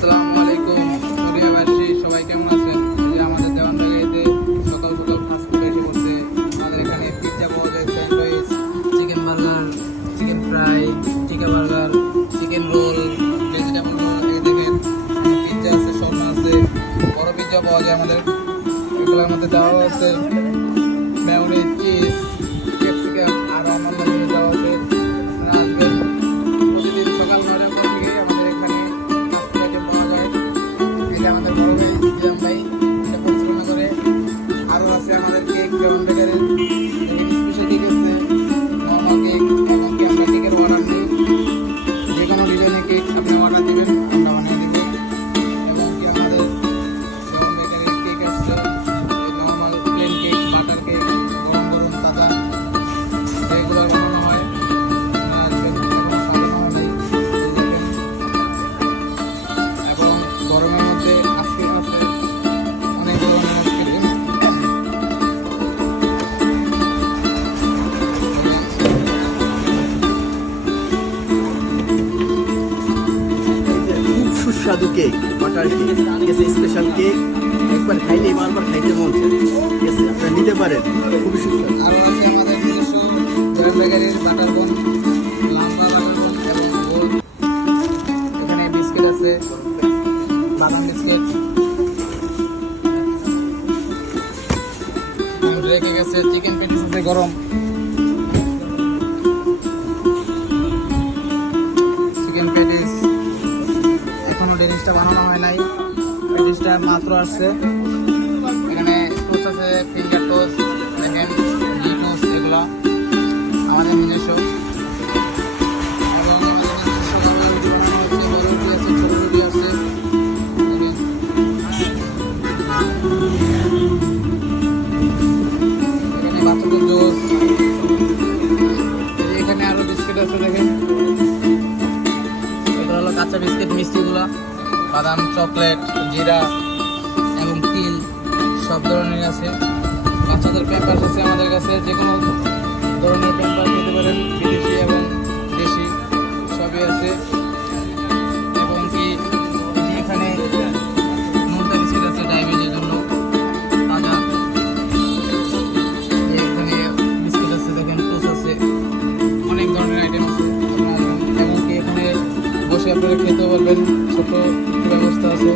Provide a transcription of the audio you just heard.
আসসালামু আলাইকুম সুরিয়াবাসী, সবাই কেমন আছেন? এই যে আমাদের দেওয়ানবাগিতে সকাল সকাল ফাস্ট ফুড এসে পড়ছে। আমাদের এখানে পিৎজা পাওয়া যায়, sandwich, chicken burger, chicken fry, chicken burger, chicken roll, vegetable roll. এই দেখেন পিৎজা আছে, শর্মা আছে, বড় পিৎজা পাওয়া যায় আমাদের। এগুলোর মধ্যে দেওয়া হচ্ছে মেয়োনিজ, চিজ, ক্যাপসিকাম আর অন্যান্য জিনিস দেওয়া হচ্ছে। আসবেন প্রতিদিন সকাল 9টার পর থেকে আমাদের এখানে ফাস্ট ফুড আইটেম পাওয়া যায়। এটা আমাদের বড় ভাই জিয়াম ভাই এটা পরিচালনা করে। আরও আছে আমাদের কেক, যেমন বেকারের স্পেশাল কেক আছে, নর্মাল কেক, এমনকি আমরা কেকের অর্ডার নিই। যে কোনো ডিজাইনের কেক আপনি অর্ডার দেবেন, আমরা বানিয়ে দেবো। এমনকি আমাদের যেমন বেকারের কেক আসছে, normal plane cake, butter cake, গরম গরম তাজা এগুলো বানানো হয়। আপনারা আসবেন, কোনো সমস্যা নেই। এই দেখেন, এবং গরমের মধ্যে আইসক্রিম আছে, অনেক ধরনের আইসক্রিম। খুব সুস্বাদু কেক, বাটার কেক, ঠিক আছে, স্পেশাল কেক। একবার খাইলেই বারবার খাইতে মন চায়, ঠিক আছে, আপনারা নিতে পারেন, খুবই সুস্বাদু। আরও আছে আমাদের নিজস্ব জয়েন্ট বেকারির বাটার বন, লম্বা বাটার বন এবং গোল। এখানে বিস্কিট আছে, বাদাম বিস্কিট, ড্রে কেক আছে, চিকেন প্যাটিস আছে গরম, চিকেন প্যাটিস এখনো ডেনিসটা বানানো হয় নাই, প্যাটিসটা মাত্র আসছে। এখানে টোস্ট আছে, ফিঙ্গার টোস্ট, দেখেন ঘি টোস্ট, এগুলো আমাদের নিজস্ব। এবং আমাদের নিজস্ব বাংলা রুটি বানানো হচ্ছে, বড় রুটি আছে, ছোট রুটি আছে। দেখেন। এখানে বাচ্চাদের জুস, এখানে আরো বিস্কিট আছে, দেখেন এটা হলো কাঁচা বিস্কিট, মিষ্টিগুলো বাদাম, চকলেট, জিরা এবং তিল সব ধরনের আছে। বাচ্চাদের প্যাম্পার্স আছে আমাদের কাছে, যে কোনো ধরনের প্যাম্পার্স নিতে পারেন, বিদেশি এবং দেশি সবই আছে। এবং কি এই যে এখানে নোনতা বিস্কিট আছে ডায়াবেটিসের জন্য তাজা। এখানে বিস্কিট আছে, দেখেন টুস আছে, অনেক ধরনের আইটেম আছে। আপনারা আসবেন। এবং কি এখানে বসে আপনারা খেতেও পারবেন, ছোট ব্যবস্থা আছে।